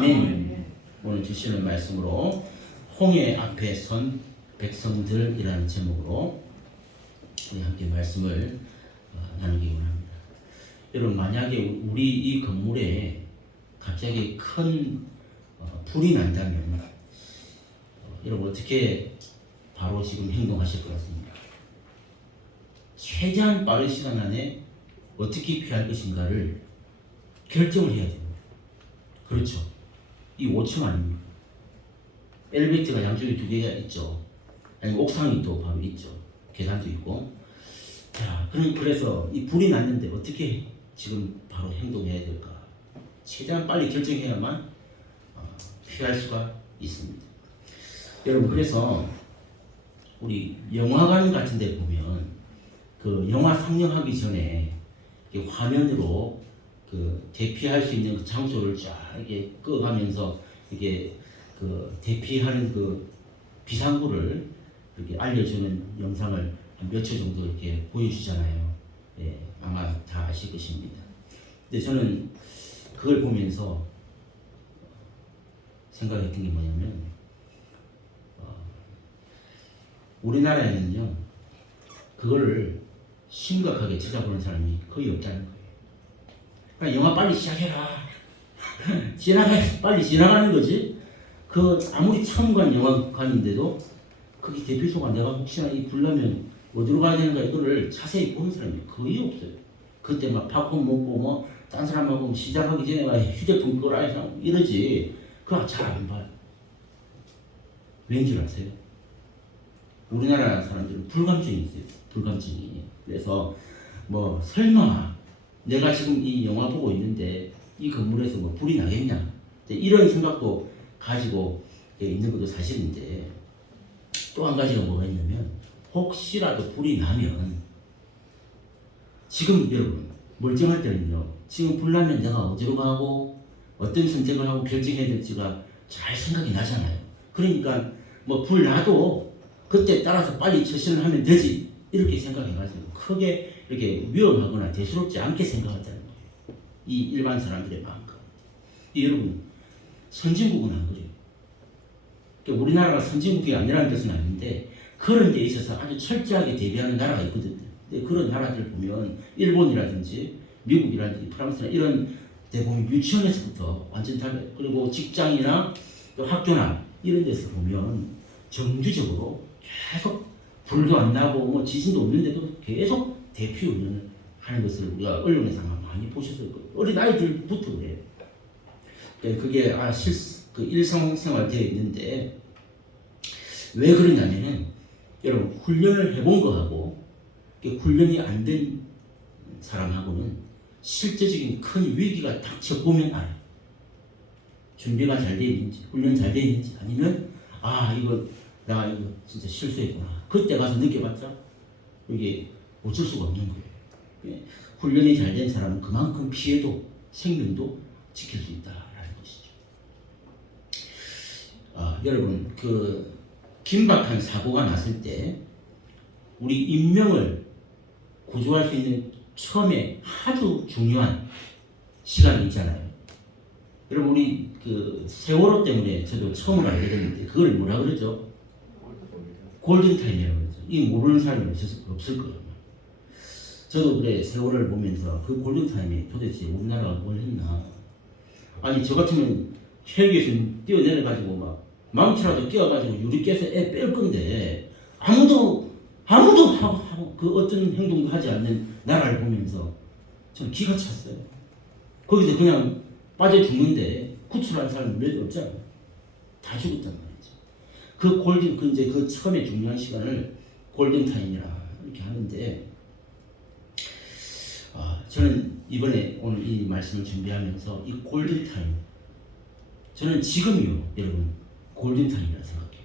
아멘. 오늘 주시는 말씀으로 홍해 앞에 선 백성들이라는 제목으로 우리 함께 말씀을 나누기 원합니다. 여러분, 만약에 우리 이 건물에 갑자기 큰 불이 난다면 여러분 어떻게 바로 지금 행동하실 것 같습니다. 최대한 빠른 시간 안에 어떻게 피할 것인가를 결정을 해야 됩니다. 그렇죠. 이 5층 아닙니까? 엘리베이터가 양쪽에 2개가 있죠. 아니면 옥상이 또 바로 있죠. 계단도 있고. 자, 그래서 이 불이 났는데 어떻게 지금 바로 행동해야 될까? 최대한 빨리 결정해야만 피할 수가 있습니다. 여러분, 그래서 우리 영화관 같은 데 보면 그 영화 상영하기 전에 화면으로 그 대피할 수 있는 그 장소를 쫙 이렇게 꺼가면서 이게 그 대피하는 그 비상구를 이렇게 알려주는 영상을 한 몇 초 정도 이렇게 보여주잖아요. 예, 아마 다 아실 것입니다. 근데 저는 그걸 보면서 생각했던 게 뭐냐면, 우리나라에는요, 그거를 심각하게 찾아보는 사람이 거의 없다는 거예요. 그러니까 영화 빨리 시작해라. 빨리 지나가는 거지. 그 아무리 처음 간 영화관인데도 거기 대피소가 내가 혹시나 이 불나면 어디로 가야 되는가 이거를 자세히 보는 사람이 거의 없어요. 그때 막 팝콘 먹고 뭐 딴 사람하고 시작하기 전에 막 휴대폰 끄라 이러지. 그거 잘 안 봐요. 왠지 아세요? 우리나라 사람들은 불감증이 있어요. 불감증이. 그래서 뭐 설마 내가 지금 이 영화 보고 있는데 이 건물에서 뭐 불이 나겠냐, 이런 생각도 가지고 있는 것도 사실인데, 또 한 가지가 뭐가 있냐면, 혹시라도 불이 나면 지금 여러분 멀쩡할 때는요, 지금 불 나면 내가 어디로 가고 어떤 선택을 하고 결정해야 될지가 잘 생각이 나잖아요. 그러니까 뭐 불 나도 그때 따라서 빨리 처신을 하면 되지, 이렇게 생각해가지고 크게 이렇게 위험하거나 대수롭지 않게 생각한다는 거예요. 이 일반 사람들의 마음과. 여러분, 선진국은 안 그래요. 그러니까 우리나라가 선진국이 아니라는 뜻은 아닌데, 그런 데 있어서 아주 철저하게 대비하는 나라가 있거든요. 근데 그런 나라들 보면 일본이라든지 미국이라든지 프랑스나 이런 데 보면 유치원에서부터 완전 달라요. 그리고 직장이나 또 학교나 이런 데서 보면 정규적으로 계속 불도 안 나고 뭐 지진도 없는데도 계속 대피 운전을 하는 것을 우리가 언론에서 많이 보셨을 거예요. 어린 아이들부터 그래요. 그게 그 일상생활 되어 있는데, 왜 그러냐면은 여러분, 훈련을 해본 거하고 훈련이 안 된 사람하고는 실제적인 큰 위기가 닥쳐보면 알아요. 준비가 잘 되어 있는지, 훈련 잘 되어 있는지, 아니면 내가 이거 진짜 실수했구나, 그때 가서 느껴봤자 이게 어쩔 수가 없는 거예요. 훈련이 잘 된 사람은 그만큼 피해도 생명도 지킬 수 있다라는 것이죠. 여러분, 그 긴박한 사고가 났을 때 우리 인명을 구조할 수 있는 처음에 아주 중요한 시간이 있잖아요. 여러분, 우리 그 세월호 때문에 저도 처음으로 알게 됐는데, 그걸 뭐라 그러죠? 골든타임이라고 그러죠. 이 모르는 사람이 없을 거예요. 저도 그래, 세월호를 보면서 그 골든타임이 도대체 우리나라가 뭘 했나. 아니, 저 같으면 헬기에서 뛰어내려가지고 막 망치라도 끼워가지고 유리 깨서 애 뺄 건데, 아무도 그 어떤 행동도 하지 않는 나라를 보면서 저는 기가 찼어요. 거기서 그냥 빠져 죽는데 구출한 사람은 몇 없잖아요. 다 죽었단 말이죠. 그 처음에 중요한 시간을 골든타임이라 이렇게 하는데, 저는 이번에 오늘 이 말씀을 준비하면서 이 골든타임, 저는 지금이요, 여러분, 골든타임이라 생각해요.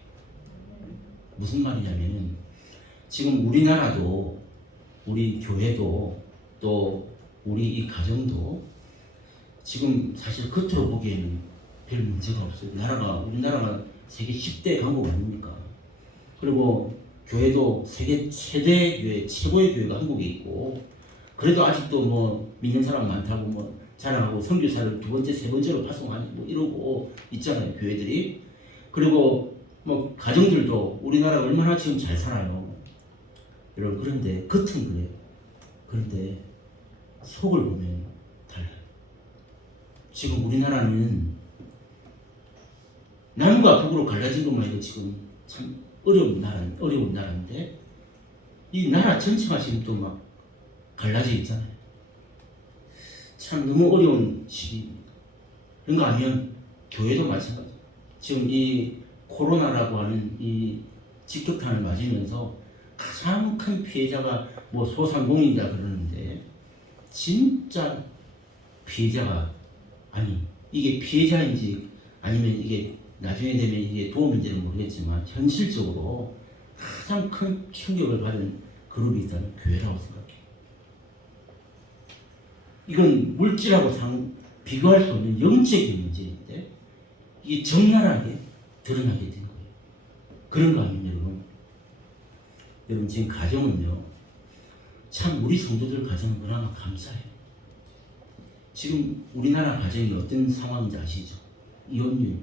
무슨 말이냐면은, 지금 우리나라도, 우리 교회도, 또 우리 이 가정도 지금 사실 겉으로 보기에는 별 문제가 없어요. 우리나라가 세계 10대 강국 아닙니까? 그리고 교회도 세계 최대 교회, 최고의 교회가 한국에 있고, 그래도 아직도 뭐 믿는 사람 많다고 뭐 자랑하고 선교사를 두 번째, 세 번째로 파송하니 뭐 이러고 있잖아요, 교회들이. 그리고 뭐 가정들도 우리나라 얼마나 지금 잘 살아요. 여러분, 그런데 겉은 그래요. 그런데 속을 보면 달라요. 지금 우리나라는 남과 북으로 갈라진 것만 해도 지금 참 어려운 나라인데 이 나라 전체가 지금 또 막 갈라져 있잖아요. 참 너무 어려운 시기입니다. 그런가 하면 교회도 마찬가지. 지금 이 코로나라고 하는 이 직격탄을 맞으면서 가장 큰 피해자가 뭐 소상공인이다 그러는데 진짜 피해자가 아니 이게 피해자인지 아니면 이게 나중에 되면 이게 도움인지는 모르겠지만 현실적으로 가장 큰 충격을 받은 그룹이 있다는 교회라고 생각해요. 이건 물질하고 비교할 수 없는 영적인 문제인데 이게 적나라하게 드러나게 된 거예요. 그런가 하면 여러분 지금 가정은요 참 우리 성도들 가정은 너무나 감사해요. 지금 우리나라 가정이 어떤 상황인지 아시죠? 이혼율,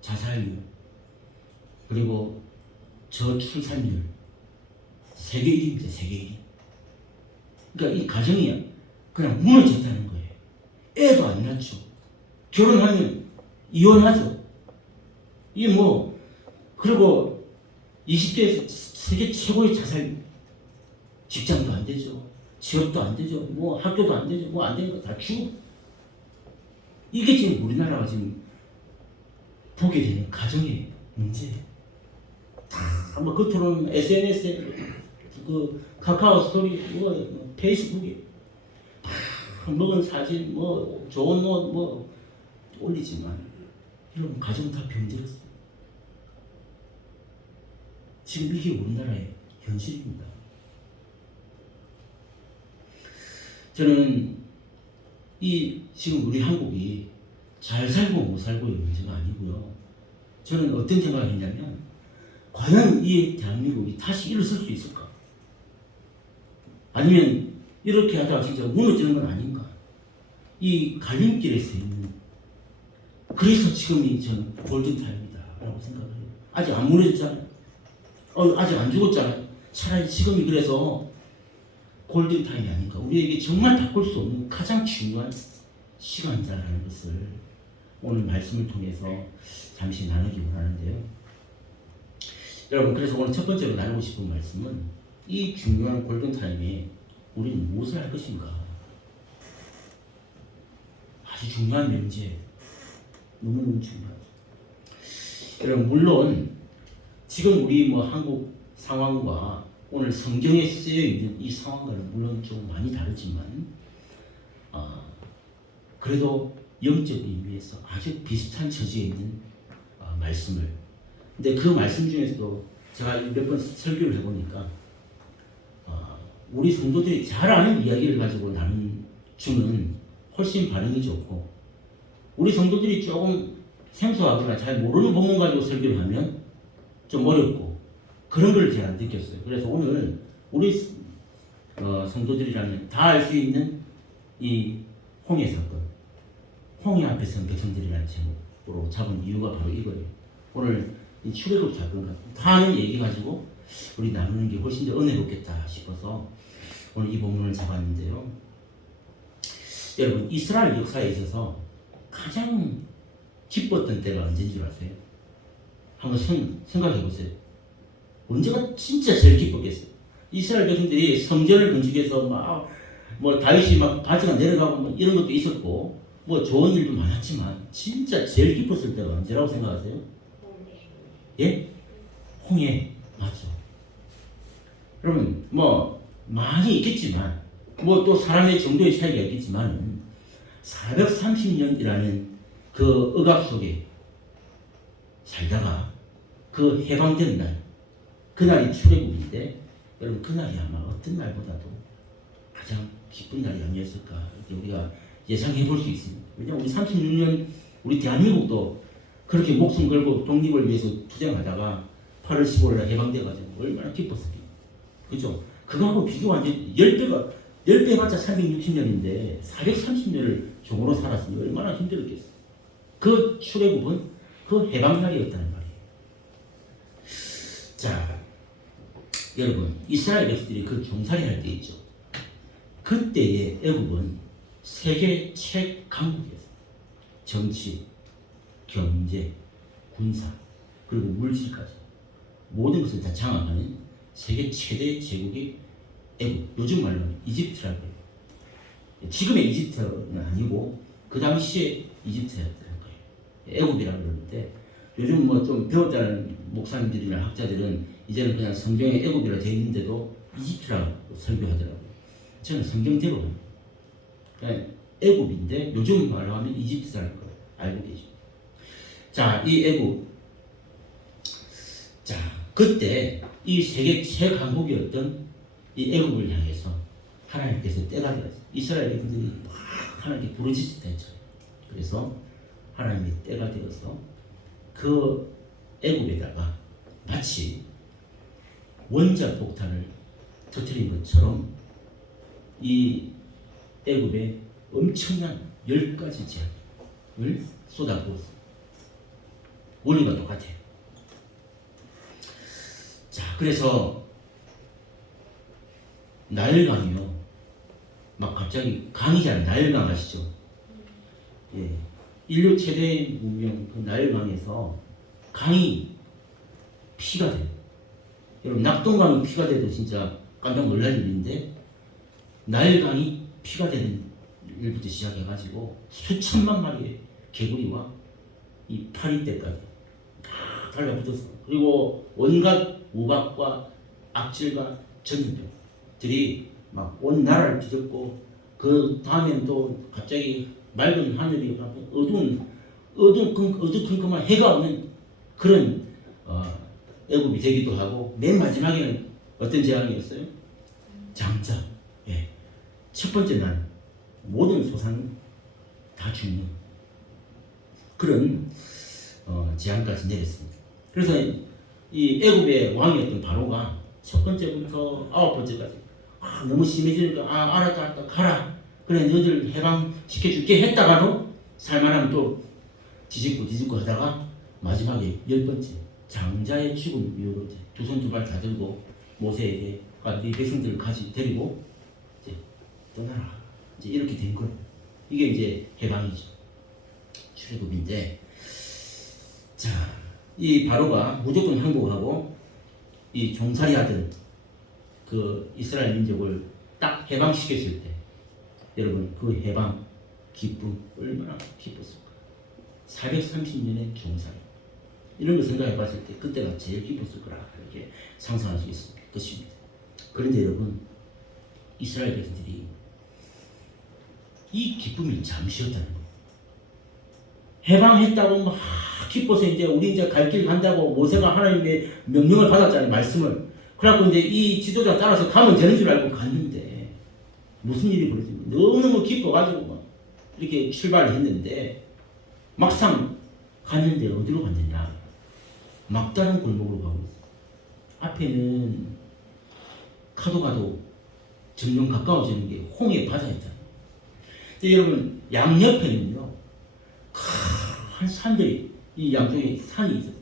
자살률, 그리고 저출산율 세계 1위입니다. 세계 1위. 그러니까 이 가정이 그냥 무너졌다는 거예요. 애도 안 낳죠. 결혼하면 이혼하죠. 이게 뭐 그리고 20대에서 세계 최고의 자살, 직장도 안 되죠. 취업도 안 되죠. 뭐 학교도 안 되죠. 뭐 안 되는 거 다 죽어. 이게 지금 우리나라가 지금 보게 되는 가정의 문제예요. 뭐 겉으로는 SNS에 그 카카오 스토리, 뭐 페이스북에 먹은 사진, 뭐 좋은 옷 뭐 올리지만 여러분 가정 다 병들었어요. 지금 이게 우리나라의 현실입니다. 저는 지금 우리 한국이 잘 살고 못 살고의 문제가 아니고요. 저는 어떤 생각을 했냐면 과연 이 대한민국이 다시 일어설 수 있을까? 아니면 이렇게 하다가 진짜 무너지는 건 아닌가? 이 갈림길에 서 있는 그래서 지금이 저는 골든타임이다 라고 생각을 해요. 아직 안 무너졌잖아요. 아직 안 죽었잖아요. 차라리 지금이 그래서 골든타임이 아닌가. 우리에게 정말 바꿀 수 없는 가장 중요한 시간이다라는 것을 오늘 말씀을 통해서 잠시 나누기 원하는데요. 여러분, 그래서 오늘 첫 번째로 나누고 싶은 말씀은 이 중요한 골든타임에 우리는 무엇을 할 것인가. 아주 중요한 명제. 너무너무 중요하죠. 여러분, 물론 지금 우리 뭐 한국 상황과 오늘 성경에 쓰여 있는 이 상황과는 물론 좀 많이 다르지만 그래도 영적 의미에서 아주 비슷한 처지에 있는 말씀을, 근데 그 말씀 중에서도 제가 몇 번 설교를 해보니까 우리 성도들이 잘 아는 이야기를 가지고 주는 훨씬 반응이 좋고, 우리 성도들이 조금 생소하거나 잘 모르는 본문 가지고 설교를 하면 좀 어렵고, 그런 걸 제가 느꼈어요. 그래서 오늘 우리 성도들이라면 다 알 수 있는 이 홍해 사건, 홍해 앞에 선 백성들이라는 제목으로 잡은 이유가 바로 이거예요. 오늘 이 출애굽 사건 다 아는 얘기 가지고 우리 나누는 게 훨씬 더 은혜롭겠다 싶어서 오늘 이 본문을 잡았는데요. 여러분, 이스라엘 역사에 있어서 가장 기뻤던 때가 언제인 줄 아세요? 한번 생각해 보세요. 언제가 진짜 제일 기뻤겠어요? 이스라엘 백성들이 성전을 건축해서 뭐 다윗이 막 바지가 내려가고 뭐 이런 것도 있었고 뭐 좋은 일도 많았지만 진짜 제일 기뻤을 때가 언제라고 생각하세요? 예? 홍해. 맞죠. 여러분, 뭐 많이 있겠지만 뭐 또 사람의 정도의 차이가 있겠지만 430년이라는 그 억압 속에 살다가 그 해방된 날, 그날이 출애굽인데 여러분, 그날이 아마 어떤 날보다도 가장 기쁜 날이 아니었을까 이렇게 우리가 예상해 볼 수 있습니다. 왜냐하면 우리 36년 우리 대한민국도 그렇게 목숨 걸고 독립을 위해서 투쟁하다가 8월 15일에 해방돼가지고 얼마나 기뻤습니까? 그죠? 그거하고 비교하면 10배가 10배 해봤자 360년인데 430년을 종으로 살았으니 얼마나 힘들었겠어. 그 출애굽은 그 해방날이었다는 말이에요. 자, 여러분, 이스라엘 백성들이 그 종살이 할 때 있죠. 그때의 애굽은 세계 최강국이었어요. 정치, 경제, 군사, 그리고 물질까지 모든 것을 다 장악하는 세계 최대 제국이 애굽, 요즘 말로 이집트라고 해요. 지금의 이집트는 아니고 그 당시에 이집트였다는 거예요. 애굽이라고 그러는데 요즘 뭐 좀 배웠다는 목사님들이나 학자들은 이제는 그냥 성경에 애굽이라 되어 있는데도 이집트라고 설교하더라고요. 저는 성경대로 그냥 애굽인데 요즘 말로 하면 이집트라는 걸 알고 계십니다. 자, 이 애굽, 자, 그때 이 세계 최강국이었던 이 애굽을 향해서 하나님께서 때가 되었어요. 이스라엘 백성들이 막 하나님께 부르짖었다 했죠. 그래서 하나님이 때가 되어서 그 애굽에다가 마치 원자 폭탄을 터뜨린 것처럼 이 애굽에 엄청난 10가지 재앙을 쏟아부었어요. 원리가 똑같아요. 자, 그래서 나일강이요. 막 갑자기 강이잖아요. 나일강 아시죠? 예. 인류 최대 문명 그 나일강에서 강이 피가 돼요. 여러분, 낙동강이 피가 돼도 진짜 깜짝 놀랄 일인데 나일강이 피가 되는 일부터 시작해가지고 수천만 마리의 개구리와 이 파리떼까지 다 달라붙었어. 그리고 온갖 우박과 악질과 전염병들이 막 온 나라를 뒤덮고 그 다음엔 또 갑자기 맑은 하늘이 어두컴컴한 해가 없는 그런 애굽이 되기도 하고 맨 마지막에는 어떤 재앙이었어요? 장자. 예. 첫 번째 날 모든 소상 다 죽는 그런 재앙까지 내렸습니다. 그래서 이 애굽의 왕이었던 바로가 첫 번째부터 9번째까지 너무 심해지니까 알았다 가라 그래 너희들 해방시켜줄게 했다가도 살만하면 또 뒤집고 하다가 마지막에 10번째 장자의 죽음 이후로 두 손 두 발 다 들고 모세에게 네 백성들을 데리고 이제 떠나라 이제 이렇게 된 거예요. 이게 이제 해방이죠. 출애굽인데 자, 이 바로가 무조건 항복하고 이 종살이하던 그 이스라엘 민족을 딱 해방시켰을 때 여러분 그 해방 기쁨 얼마나 기뻤을까. 430년의 종살이 이런 거 생각해 봤을 때 그때가 제일 기뻤을 거라 이렇게 상상할 수 있을 것입니다. 그런데 여러분 이스라엘 백성들이 이 기쁨이 잠시였다는 거예요. 해방했다고 막 기뻐서 이제 우리 이제 갈 길 간다고 모세가 하나님의 명령을 받았잖아요. 말씀을. 그래갖고 이제 이 지도자 따라서 가면 되는 줄 알고 갔는데 무슨 일이 벌어지면 너무너무 기뻐가지고 막 이렇게 출발을 했는데 막상 갔는데 어디로 갔느냐? 막다른 골목으로 가고 있어요. 앞에는 가도 점점 가까워지는 게 홍해 바다였다. 근데 여러분 양옆에는요 큰 산들이 이 양쪽에 산이 있어요.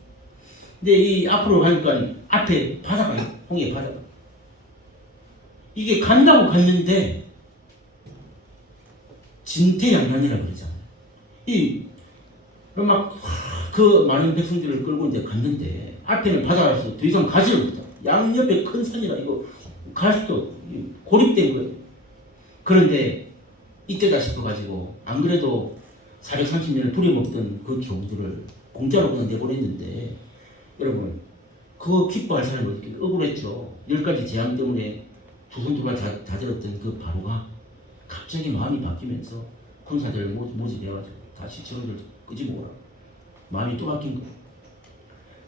근데 이 앞으로 가니까 앞에 바다가 홍해 바다가 이게 간다고 갔는데 진퇴양난이라고 그러잖아요. 이 막 그 많은 백성들을 끌고 이제 갔는데 앞에는 바다라서 더 이상 가지를 못해. 양옆에 큰 산이라 이거 갈 수도 고립된 거예요. 그런데 이때다 싶어가지고 안 그래도 430년을 부려먹던 그 종들을 공짜로 그냥 내보냈는데 여러분 그 기뻐할 사람이 어떻게 억울했죠. 10가지 재앙 때문에 두 손 두 발 다 들었던 그 바로가 갑자기 마음이 바뀌면서 군사들을 모집해가지고 다시 저를 끄집어오라. 마음이 또 바뀐 거예요.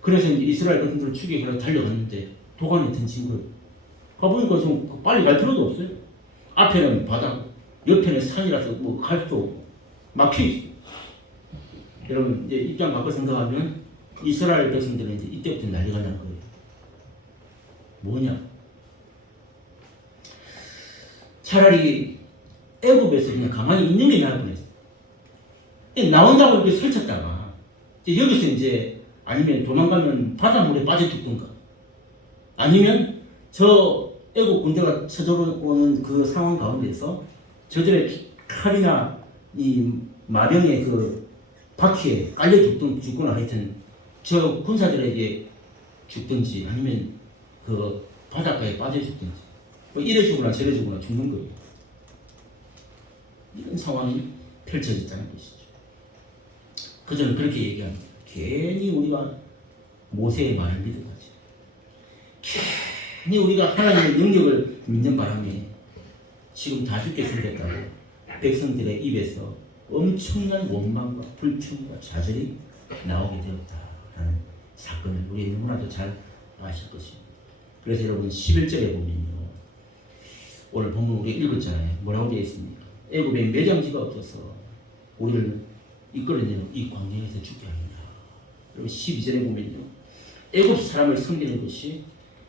그래서 이제 이스라엘 백성들을 추격하러 달려갔는데 도관에 던진 거예요. 가보니까 좀 빨리 갈 필요도 없어요. 앞에는 바다, 옆에는 산이라서 뭐 갈 수도 없고 막혀 있어요. 여러분 이제 입장 바꿔 생각하면 이스라엘 백성들은 이제 이때부터 난리가 난 거예요. 뭐냐? 차라리 애굽에서 그냥 가만히 있는 게 나을 뻔했어. 나온다고 이렇게 설쳤다가 이제 여기서 이제 아니면 도망가면 바닷물에 빠져 죽든가 아니면 저 애국 군대가 쳐들어오는 그 상황 가운데서 저들의 칼이나 이 마병의 그 바퀴에 깔려 죽거나 하여튼 저 군사들에게 죽든지 아니면 그 바닷가에 빠져 죽든지 뭐 이래 죽거나 저래 죽거나 죽는 거예요. 이런 상황이 펼쳐졌다는 것이죠. 그저는 그렇게 얘기합니다. 괜히 우리가 모세의 말을 믿어가지고 괜히 우리가 하나님의 능력을 믿는 바람에 지금 다 죽게 생겼다고 백성들의 입에서 엄청난 원망과 불평과 좌절이 나오게 되었다라는 사건을 우리 너무나도 잘 아실 것입니다. 그래서 여러분 11절에 보면요. 오늘 본문 우리가 읽었잖아요. 뭐라고 되어 있습니까? 애굽에 매장지가 없어서 우리를 이끌어내는 이 광야에서 죽게 하느냐. 여러분 12절에 보면요. 애굽 사람을 섬기는 것이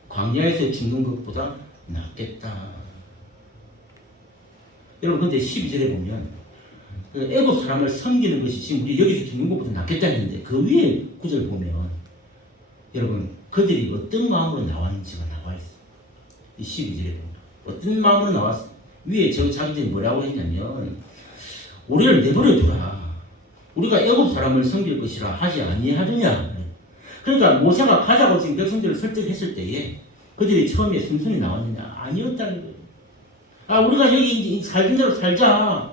광야에서 죽는 것보다 낫겠다. 여러분 근데 12절에 보면 애굽 사람을 섬기는 것이 지금 우리 여기서 죽는 것보다 낫겠다 했는데 그 위에 구절 보면 여러분 그들이 어떤 마음으로 나왔는지가 나와 있어. 이 12절에 보면 어떤 마음으로 나왔어. 위에 저 자기들이 뭐라고 했냐면 우리를 내버려 두라. 우리가 애굽 사람을 섬길 것이라 하지 아니하느냐. 그러니까 모세가 가자고 지금 백성들을 설득했을 때에 그들이 처음에 순순히 나왔느냐? 아니었다는 거예요. 아 우리가 여기 살던 대로 살자.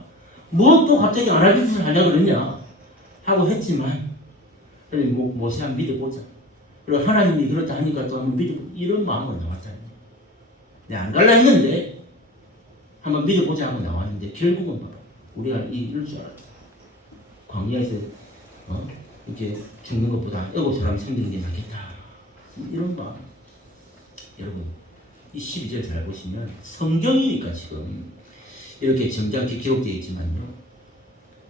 뭐 또 갑자기 안 할 짓을 하냐 그러냐 하고 했지만 모세 한번 믿어보자. 그리고 하나님이 그렇다 하니까 또 한번 믿어보자. 이런 마음으로 나왔잖아요. 내가 안 갈라 했는데 한번 믿어보자 하고 나왔는데 결국은 우리가 이럴 줄 알았다. 광야에서 이렇게 죽는 것보다 애굽 사람 섬기는 게 낫겠다. 이런 마음. 여러분 이 12절 잘 보시면 성경이니까 지금 이렇게 점잖게 기록되어 있지만요.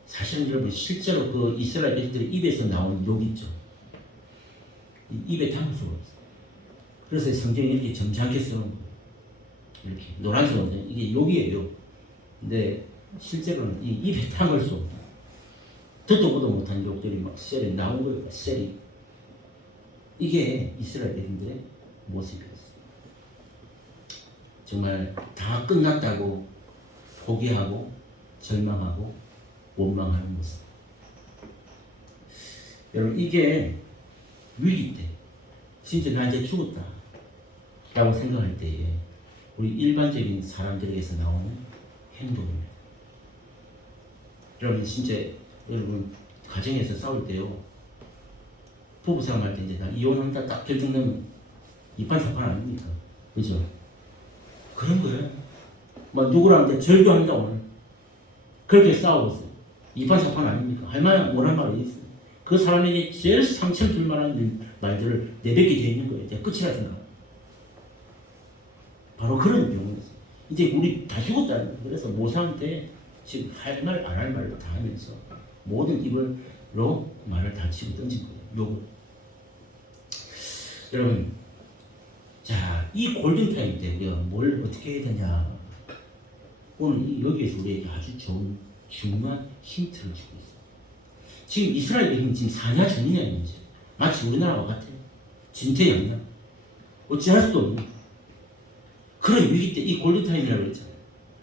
사실은 여러분 실제로 그 이스라엘 백성들의 입에서 나온 욕 있죠. 입에 담을 수가 없어요. 그래서 성경이 이렇게 점잖게 써놓은 거예요. 이렇게 노란색은 이게 욕이에요. 근데 실제로는 이 입에 담을 수 없다. 듣도 보도 못한 욕들이 막 셀이 나온 거예요. 셀이. 이게 이스라엘 백성들의 모습이었어요. 정말 다 끝났다고 포기하고 절망하고 원망하는 모습. 여러분 이게 위기 때 진짜 나 이제 죽었다 라고 생각할 때에 우리 일반적인 사람들에게서 나오는 행동입니다. 여러분 진짜 여러분 가정에서 싸울 때요 부부싸움 할 때 이제 나 이혼한다 딱 결정되면 이판사판 아닙니까? 그죠? 그런 거예요. 막 누구랑 절교한다 오늘 그렇게 싸우고 이판사판 아닙니까? 할 말 못할 말이 있어요. 그 사람에게 제일 상처를 줄 만한 말들을 내뱉게 되어 있는 거예요. 이제 끝이라 생각. 바로 그런 경우였어요. 이제 우리 다 죽었다는 거예요. 그래서 모세한테 지금 할 말 안 할 말로 다 하면서 모든 입으로 말을 다 치고 던진 거예요. 욕을. 여러분, 자, 이 골든타임 때 우리가 뭘 어떻게 해야 되냐. 오늘 여기에서 우리에게 아주 좋은 중요한 힌트를 주고 있어요. 지금 이스라엘이 지금 사냐 죽느냐 문제. 마치 우리나라와 같아요. 진퇴양난. 어찌할 수도 없는 그런 위기 때 이 골든타임이라고 그랬잖아요.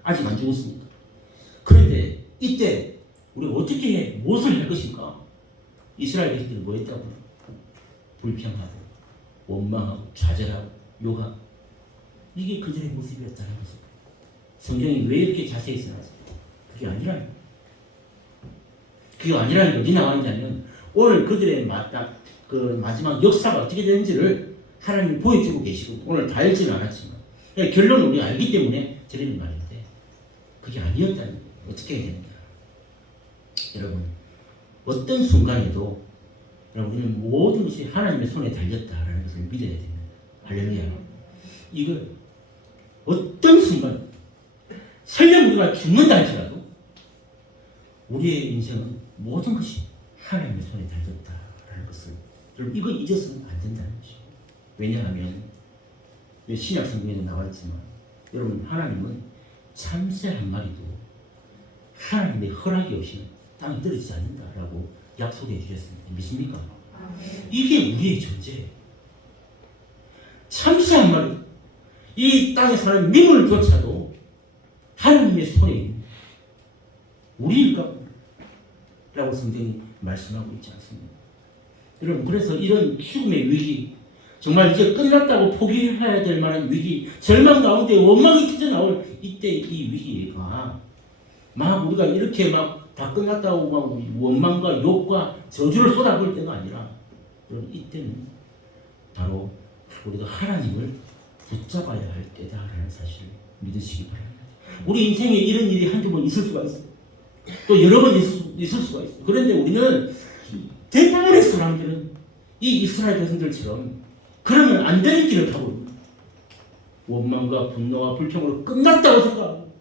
아직 안 죽었으니까. 그런데 이때 우리가 어떻게 해? 무엇을 할 것인가? 이스라엘 백성들이 뭐 했다고? 불평하고 원망하고 좌절하고 욕하고 이게 그들의 모습이었다는 거죠. 성경이 왜 이렇게 자세히 써놨어요? 그게 아니라는 게 어디 나와 있냐면 오늘 그들의 마지막 역사가 어떻게 되는지를 하나님이 보여주고 계시고 오늘 다 읽지는 않았지만 결론은 우리가 알기 때문에 드리는 말인데 그게 아니었다는 거예요. 어떻게 해야 되느냐. 여러분 어떤 순간에도 우리는 모든 것이 하나님의 손에 달렸다라는 것을 믿어야 됩니다. 할렐루야. 이걸 어떤 순간 설령 우리가 죽는다 할지라도 우리의 인생은 모든 것이 하나님의 손에 달렸다라는 것을 여러분 이거 잊어서는 안 된다는 것이죠. 왜냐하면 신약 성경에도 나와 있지만 여러분 하나님은 참새 한 마리도 하나님의 허락이 없이는 땅에 떨어지지 않는다라고 약속해 주셨습니다. 믿습니까? 이게 우리의 존재예요. 참새 한 마리, 이 땅에 사는 민물조차도 하나님의 손에 있는 우리일까? 라고 성경이 말씀하고 있지 않습니까? 여러분, 그래서 이런 죽음의 위기, 정말 이제 끝났다고 포기해야 될 만한 위기, 절망 가운데 원망이 터져 나올 이때 이 위기가 막 우리가 이렇게 막 다 끝났다고 막 원망과 욕과 저주를 쏟아볼 때가 아니라, 여러분, 이때는 바로 우리가 하나님을 붙잡아야 할 때다라는 사실을 믿으시기 바랍니다. 우리 인생에 이런 일이 한두 번 있을 수가 있어요. 또 여러 번 있을 수가 있어요. 그런데 우리는 대부분의 사람들은 이 이스라엘 백성들처럼 그러면 안 되는 길을 타고 있는 원망과 분노와 불평으로 끝났다고 생각하고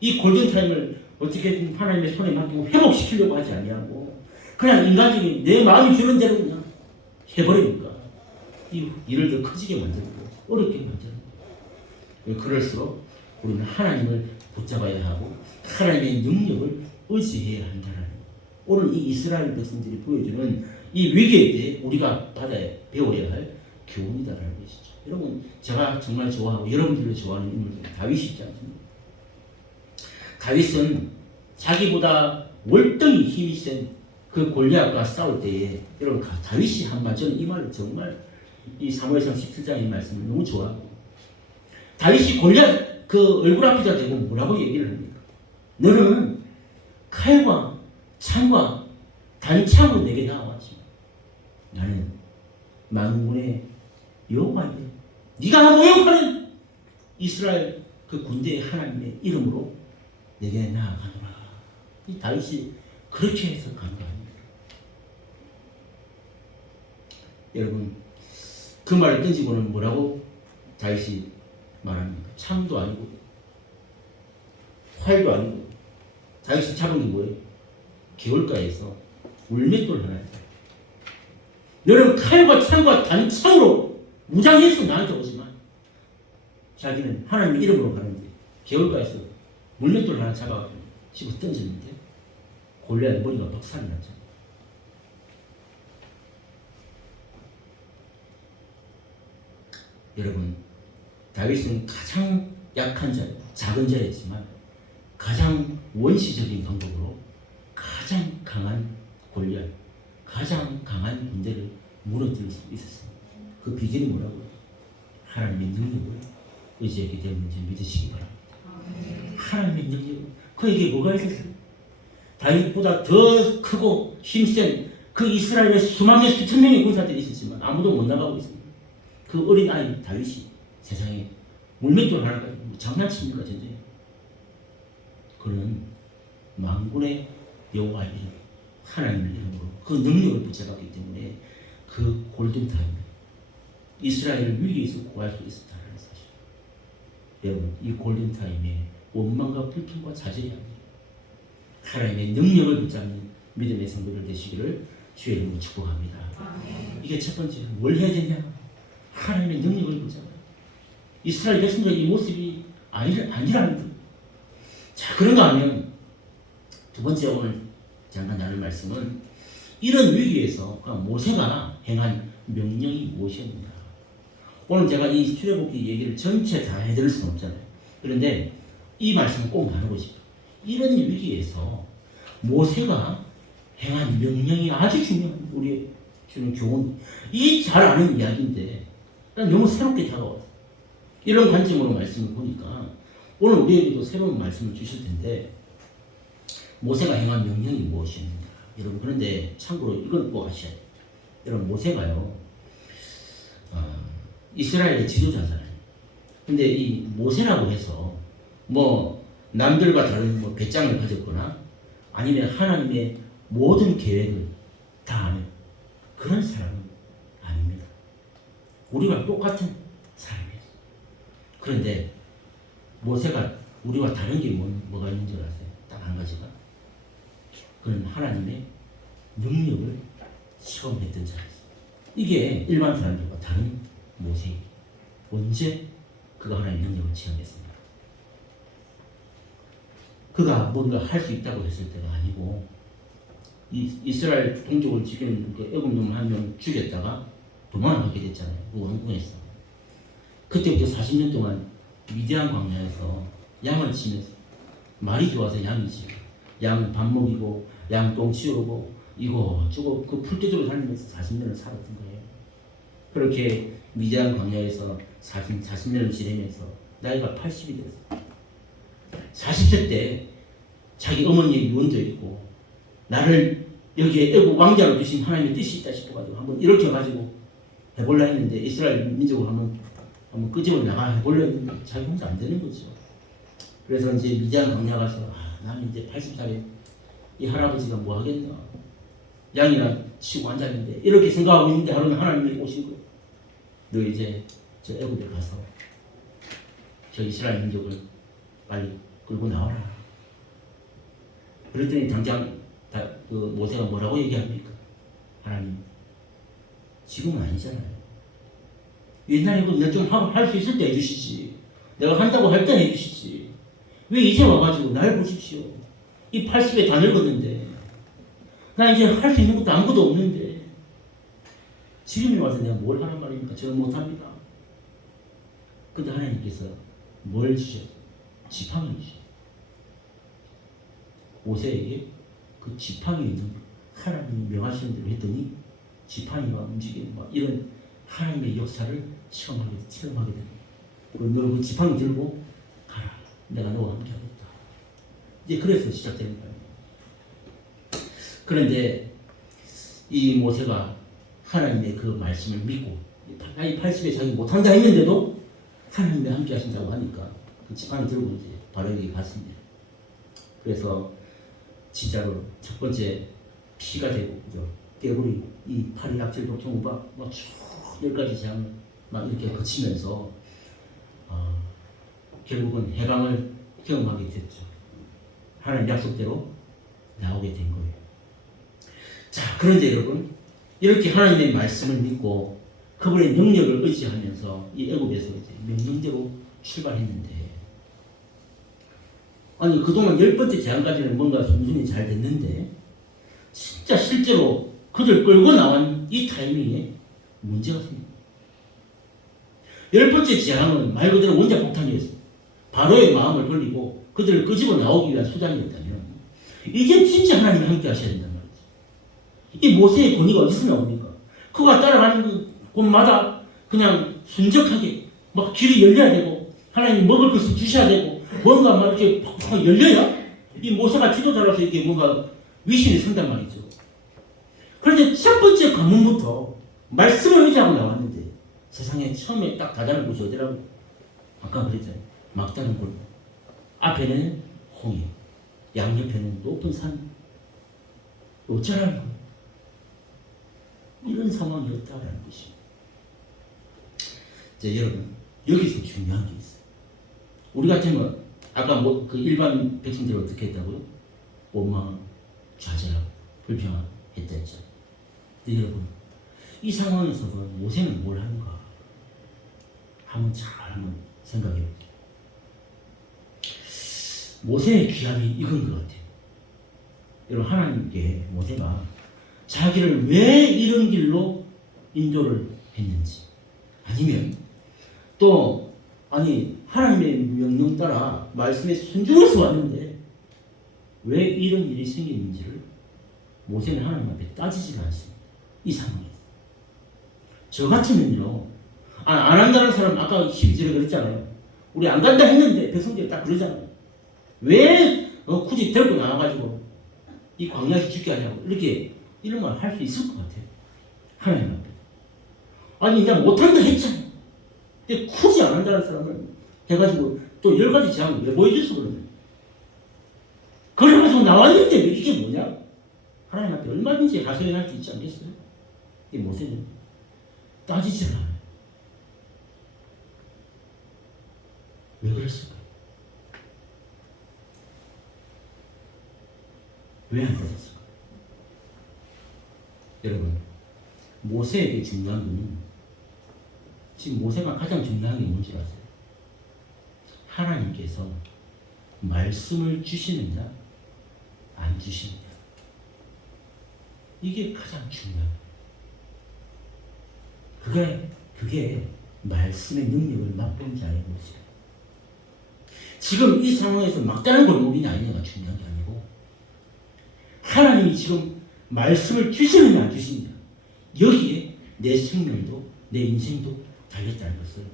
이 골든타임을 어떻게든 하나님의 손에 맡기고 회복시키려고 하지 아니하고 그냥 인간적인 내 마음이 주는 대로 그냥 해버리니까 이 일을 더 커지게 만들고 어렵게 만들고, 그럴수록 우리는 하나님을 붙잡아야 하고 하나님의 능력을 의지해야 한다는, 오늘 이 이스라엘 백성들이 보여주는 이 위기에 대해 우리가 배워야 할 교훈이다라는 것이죠. 여러분, 제가 정말 좋아하고 여러분들도 좋아하는 인물 중에 다윗이 있지 않습니까? 다윗은 자기보다 월등히 힘이 센 그 골리앗과 싸울 때에, 여러분, 다윗이 한번, 저는 이 말을 정말 이 사무엘상 17장의 말씀을 너무 좋아하고, 다윗이 골리앗 그 얼굴 앞에다 대고 뭐라고 얘기를 합니까? 너는 칼과 창과 단창으로 내게 나와왔지. 나는 만군의 여호와인데 네가 모욕하는 이스라엘 그 군대의 하나님의 이름으로 내게 나아가노라. 이 다윗이 그렇게 해서 간 거 아닙니까? 여러분, 그 말을 던지고는 뭐라고 다윗이 말합니까? 창도 아니고 활도 아니고 다윗이 잡은 게 뭐예요? 개울가에서 울맷돌 하나 있어요. 너는 칼과 창과 단창으로 무장해서 나한테 오지만 자기는 하나님의 이름으로 가는데 개울가에서 물맷돌 하나 잡아가지고 집어 던졌는데 골리앗 머리가 박살이 났죠. 여러분, 다윗은 가장 약한 자, 작은 자였지만 가장 원시적인 방법으로 가장 강한 골리앗, 가장 강한 군대를 무너뜨릴 수 있었습니다. 그 비결이 뭐라고요? 하나님의 능력을 의지했기 때문인지 믿으시기 바랍니다. 하나님의 능력, 그에게 뭐가 있었어요? 다윗보다 더 크고 힘센 그 이스라엘의 수만 수천 명의 군사들이 있었지만 아무도 못 나가고 있습니다. 그 어린 아이 다윗이 세상에 물맷돌 하나 가지고 장난칩니까 전쟁? 그는 만군의 여호와의 이름, 하나님의 이름으로 그 능력을 붙잡았기 때문에 그 골든타임, 이스라엘을 위기에서 구할 수 있었다는 사실. 여러분, 이 골든타임에 원망과 불평과 좌절이 아니라 하나님의 능력을 붙잡는 믿음의 성도들 되시기를 주의 이름으로 축복합니다. 이게 첫 번째, 뭘 해야 되냐? 하나님의 능력을 붙잡아요. 이스라엘 백성들의 이 모습이 아니라는 거예요. 자, 그런가 하면 두 번째 오늘 잠깐 나눌 말씀은 이런 위기에서 모세가 행한 명령이 무엇이었는가. 오늘 제가 이 출애굽기 얘기를 전체 다 해드릴 수는 없잖아요. 그런데 이 말씀을 꼭 나누고 싶어요. 이런 위기에서 모세가 행한 명령이 아주 중요한 우리의 주는 교훈. 이 잘 아는 이야기인데 난 너무 새롭게 다가와요. 이런 관점으로 말씀을 보니까 오늘 우리에게도 새로운 말씀을 주실 텐데, 모세가 행한 명령이 무엇이었는가. 여러분, 그런데 참고로 이건 꼭 아셔야 돼요. 여러분, 모세가요, 이스라엘의 지도자잖아요. 근데 이 모세라고 해서 뭐 남들과 다른 뭐 배짱을 가졌거나 아니면 하나님의 모든 계획을 다 아는 그런 사람은 아닙니다. 우리가 똑같은 사람이에요. 그런데 모세가 우리와 다른 게 뭐가 있는 줄 아세요? 딱 한 가지가, 그는 하나님의 능력을 체험했던 자였어요. 이게 일반 사람들과 다른 모세. 언제 그가 하나님의 능력을 체험했습니다. 그가 뭔가 할 수 있다고 했을 때가 아니고 이스라엘 동족을 지키는 그 애국놈 한 명 죽였다가 도망을 가게 됐잖아요. 그 왕궁에서. 그때부터 40년 동안 미디안 광야에서 양을 치면서 말이 좋아서 양이지. 양 밥 먹이고 양 똥 치우고 이거저거 그 풀떼주로 살면서 40년을 살았던 거예요. 그렇게 미디안 광야에서 40년을 지내면서 나이가 80이 됐어요. 40세 때 자기 어머니의 유언도 있고 나를 여기에 애국 왕자로 주신 하나님의 뜻이 있다 싶어가지고 한번 이렇게 해가지고 해볼라 했는데 이스라엘 민족을 한번 끄집어 나가 해볼라 했는데 자기 혼자 안 되는 거죠. 그래서 이제 미디안 광야 가서 나는 이제 80살에 이 할아버지가 뭐 하겠나 양이나 치고 앉았는데 이렇게 생각하고 있는데 하나님이 오신 거예요. 너 이제 저 애국에 가서 저 이스라엘 민족을 빨리 끌고 나와라. 그랬더니 당장 그 모세가 뭐라고 얘기합니까? 하나님 지금은 아니잖아요. 옛날에 내가 좀 할 수 있을 때 해주시지. 내가 한다고 할 때 해주시지. 왜 이제 와가지고 날 보십시오. 이 80에 다 늙었는데 나 이제 할 수 있는 것도 아무것도 없는데 지금에 와서 내가 뭘 하란 말입니까? 저는 못합니다. 근데 하나님께서 뭘 주셨어요? 지팡이 주셨어요. 모세에게 그 지팡이 있는 하나님이 명하시는 대로 했더니 지팡이가 움직이는 막 이런 하나님의 역사를 체험하게 됩니다. 너 그 지팡이 들고 가라. 내가 너와 함께 하겠다. 이제 그래서 시작되는 거예요. 그런데 이 모세가 하나님의 그 말씀을 믿고 나이 80에 자기 못한다 했는데도 하나님이 함께 하신다고 하니까 그 지팡이 들고 이제 바로 여기 갔습니다. 그래서 진짜로 첫 번째 피가 되고 그죠? 깨구리 이 팔이 약질도 경우가 쭉 10가지 재앙을 막 이렇게 거치면서 결국은 해방을 경험하게 됐죠. 하나님 약속대로 나오게 된 거예요. 자, 그런데 여러분 이렇게 하나님의 말씀을 믿고 그분의 능력을 의지하면서 이 애굽에서 이제 명령대로 출발했는데 아니 그동안 10번째 재앙까지는 뭔가 순순히 잘 됐는데 진짜 실제로 그들 끌고 나온 이 타이밍에 문제가 생깁니다. 10번째 재앙은 말 그대로 원자폭탄이었어요. 바로의 마음을 돌리고 그들을 끄집어 나오기 위한 수단이었다면 이제 진짜 하나님이 함께 하셔야 된단 말이죠. 이 모세의 권위가 어디서 나옵니까? 그가 따라가는 곳마다 그냥 순적하게 막 길이 열려야 되고 하나님 먹을 것을 주셔야 되고 뭔가 막 이렇게 팍팍 열려야 이 모세가 지도자로서 이게 뭔가 위신이 선단 말이죠. 그런데 첫 번째 관문부터 말씀을 의지하고 나왔는데 세상에 처음에 딱 다다른 곳이 어디라고? 아까 그랬잖아요. 막다른 골. 앞에는 홍해, 양옆에는 높은 산. 어쩌라는 거예요. 이런 상황이었다라는 것입니다. 이제 여러분 여기서 중요한 게 있어요. 우리 같으면 아까 그 일반 백성들이 어떻게 했다고요? 원망, 좌절, 불평 했다 했죠. 근데 여러분 이 상황에서도 모세는 뭘 하는가? 한번 생각해 볼게요. 모세의 귀함이 이건 것 같아요. 여러분 하나님께 모세가 자기를 왜 이런 길로 인도를 했는지 아니면 또 하나님의 명령 따라 말씀에 순종해서 왔는데 왜 이런 일이 생기는지를 모세는 하나님 앞에 따지지가 않습니다. 이 상황에서 저 같으면요 안 한다는 사람 아까 12절에 그랬잖아요. 우리 안 간다 했는데 백성들이 딱 그러잖아요. 왜 굳이 데리고 나와가지고 이 광야에서 죽게 하냐고 이렇게 이런 말 할 수 있을 것 같아요. 하나님 앞에 그냥 못한다 했잖아. 근데 굳이 안 한다는 사람은 해가지고 또 10가지 재앙을 왜 보여줬어 그러면? 그래가지고 나왔는데 왜 이게 뭐냐? 하나님 앞에 얼마든지 하소연할 수 있지 않겠어요? 이 모세는 따지질 않아요. 왜 그랬을까요? 왜 안 따졌을까요? 여러분 모세에게 중요한 건 지금 모세가 가장 중요한 게 뭔지 아세요? 하나님께서 말씀을 주시느냐 안 주시느냐, 이게 가장 중요합니다. 그게 말씀의 능력을 맛본 자의 모습. 지금 이 상황에서 막다른 골목이냐 아니냐가 중요한 게 아니고, 하나님이 지금 말씀을 주시느냐 안 주시느냐, 여기에 내 생명도 내 인생도 달렸다는 것을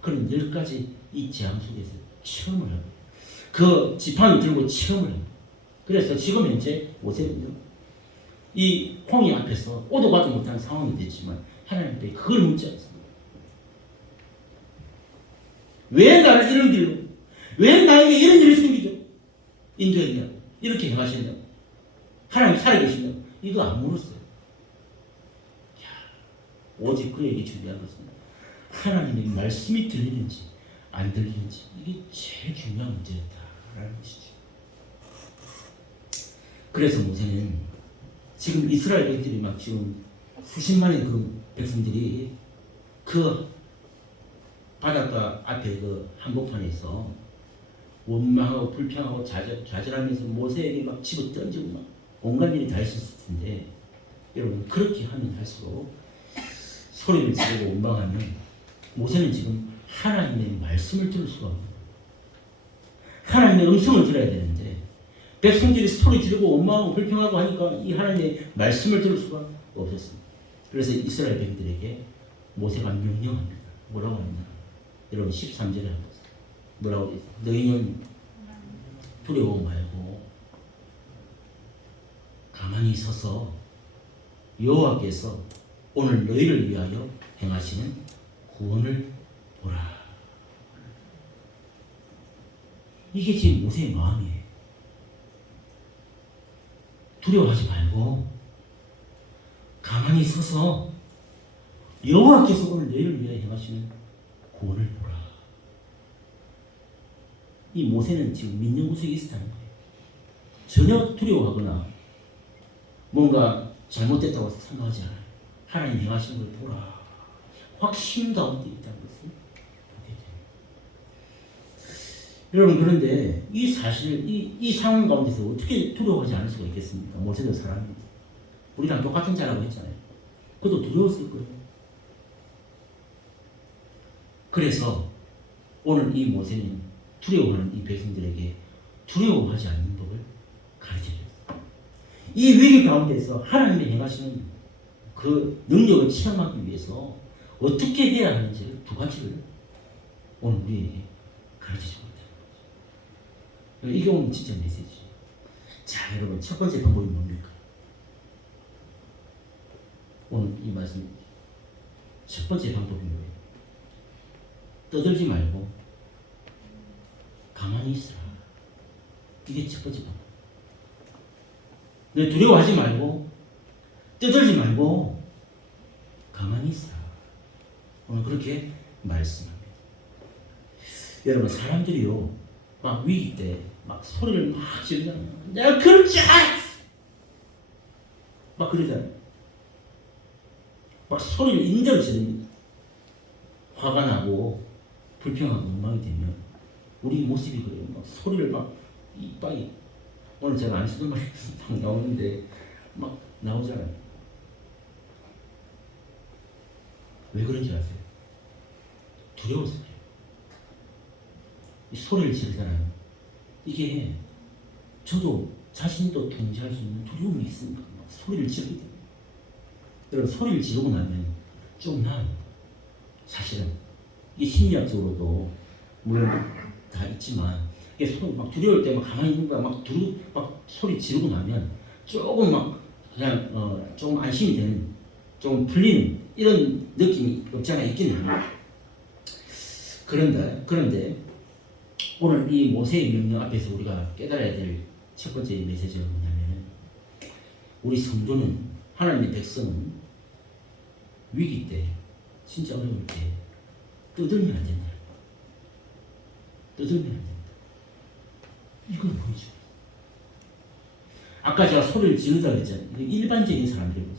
그런 10가지 이 재앙 속에서 체험을 하고, 그 지팡이 들고 체험을 합니다. 그래서 지금 현재 모세는요, 이 홍해 앞에서 오도 가도 못하는 상황이 됐지만 하나님께 그걸 묻지 않습니다. 왜 나를 이런 길로, 왜 나에게 이런 일이 생기죠? 인도했냐고, 이렇게 행하셨냐고, 하나님 살아계시냐고, 이거 안 물었어요. 오직 그에게 중요한 것은 하나님의 말씀이 들리는지 안 들리는지, 이게 제일 중요한 문제였다라는 것이죠. 그래서 모세는 지금 이스라엘 백들이 막 지금 수십만의 그 백성들이 그 바닷가 앞에 그 한복판에서 원망하고 불평하고 좌절하면서 모세에게 막 집어 던지고 막 온갖 일이 다 있었을 텐데, 여러분 그렇게 하면 할수록 소리를 지르고 원망하면 모세는 지금 하나님의 말씀을 들을 수가 없는 거예요. 하나님의 음성을 들어야 되는데 백성들이 소리 지르고 원망하고 불평하고 하니까 이 하나님의 말씀을 들을 수가 없었습니다. 그래서 이스라엘 백성들에게 모세가 명령합니다. 뭐라고 하냐? 여러분 13절에 한번 뭐라고 했어요? 너희는 두려워 말고 가만히 서서 여호와께서 오늘 너희를 위하여 행하시는 구원을 보라. 이게 지금 모세의 마음이에요. 두려워하지 말고 가만히 서서 여호와께서 오늘 너희를 위하여 행하시는 구원을 보라. 이 모세는 지금 민정구석에 있었다는 거예요. 전혀 두려워하거나 뭔가 잘못됐다고 생각하지 않아요. 하나님 행하시는 걸 보라. 확신 가운데 있다는 것을 보게 됩니다. 여러분, 그런데 이 사실, 이 상황 가운데서 어떻게 두려워하지 않을 수가 있겠습니까? 모세도 사람입니다. 우리랑 똑같은 자라고 했잖아요. 그것도 두려웠을 거예요. 그래서 오늘 이 모세는 두려워하는 이 백성들에게 두려워하지 않는 법을 가르쳐줬어요. 이 위기 가운데서 하나님이 행하시는 그 능력을 체험하기 위해서 어떻게 해야 하는지 두 가지를 오늘 우리에게 가르쳐주고 있다. 이게 오늘 진짜 메시지. 자, 여러분, 첫 번째 방법이 뭡니까? 오늘 이 말씀 첫 번째 방법이 뭐예요? 떠들지 말고 가만히 있으라. 이게 첫 번째 방법. 너 두려워하지 말고 떠들지 말고 가만히 있으라. 오늘 그렇게 말씀합니다. 여러분, 사람들이요, 막 위기 때 막 소리를 막 지르잖아요. 내가 그렇지 않았어! 막 그러잖아요. 막 소리를 인정을 지릅니다. 화가 나고 불평하고 원망이 되면 우리 모습이 그래요. 막 소리를 막 이빨이, 오늘 제가 안 쓰던 말이 막 나오는데 막 나오잖아요. 왜 그런지 아세요? 두려워서 그래요. 이 소리를 지르잖아요. 이게 저도 자신도 통제할 수 있는 두려움이 있으니까 막 소리를 지르게 됩니다. 여러분, 소리를 지르고 나면 좀 나아요. 사실은 이게 심리학적으로도 물론 다 있지만, 이게 소리 막 두려울 때 막 가만히 있는 거야. 막 소리 지르고 나면 조금 막 그냥 조금 안심이 되는, 좀 풀리는 이런 느낌이 없지 않아 있긴 해요. 그런데 오늘 이 모세의 명령 앞에서 우리가 깨달아야 될 첫 번째 메시지가 뭐냐면, 우리 성도는, 하나님의 백성은 위기 때, 진짜 어려울 때 떠들면 안 된다. 떠들면 안 된다. 이걸 보여줘요. 아까 제가 소리를 지르다 그랬잖아요. 일반적인 사람들이거든요.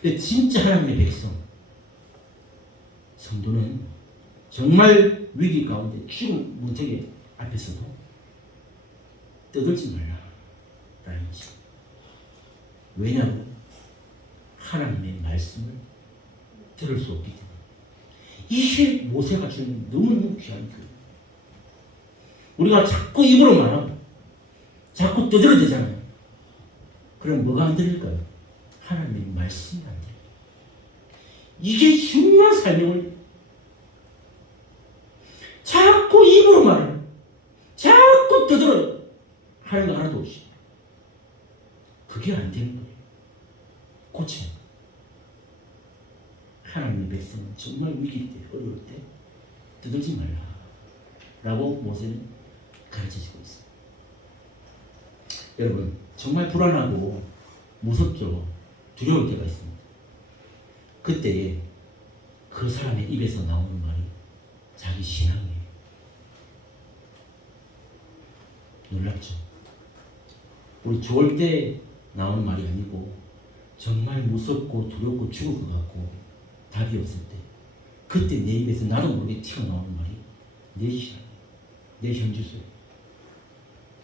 근데 진짜 하나님의 백성, 성도는 정말 위기 가운데 죽음 문턱에 앞에서도 떠들지 말라 라는 것입니다. 왜냐하면 하나님의 말씀을 들을 수 없기 때문에. 이게 모세가 주는 너무너무 귀한 교육. 우리가 자꾸 입으로 말하고 자꾸 떠들어대잖아요. 그럼 뭐가 안 들릴까요? 하나님의 말씀이 안 들려요. 이게 중요한 삶을 자꾸 입으로 말해요. 자꾸 떠들어요. 하는 거 하나도 없이. 그게 안 되는 거예요. 고쳐요. 하나님의 백성은 정말 위기 때, 어려울 때 떠들지 말라 라고 모세는 가르쳐주고 있어요. 여러분, 정말 불안하고 무섭죠. 두려울 때가 있습니다. 그때에 그 사람의 입에서 나오는 말이 자기 신앙이에요. 놀랍죠. 우리 좋을 때 나오는 말이 아니고 정말 무섭고 두렵고 죽을 것 같고 답이 없을 때 그때 내 입에서 나도 모르게 튀어나오는 말이 내 신앙, 내 현주소예요.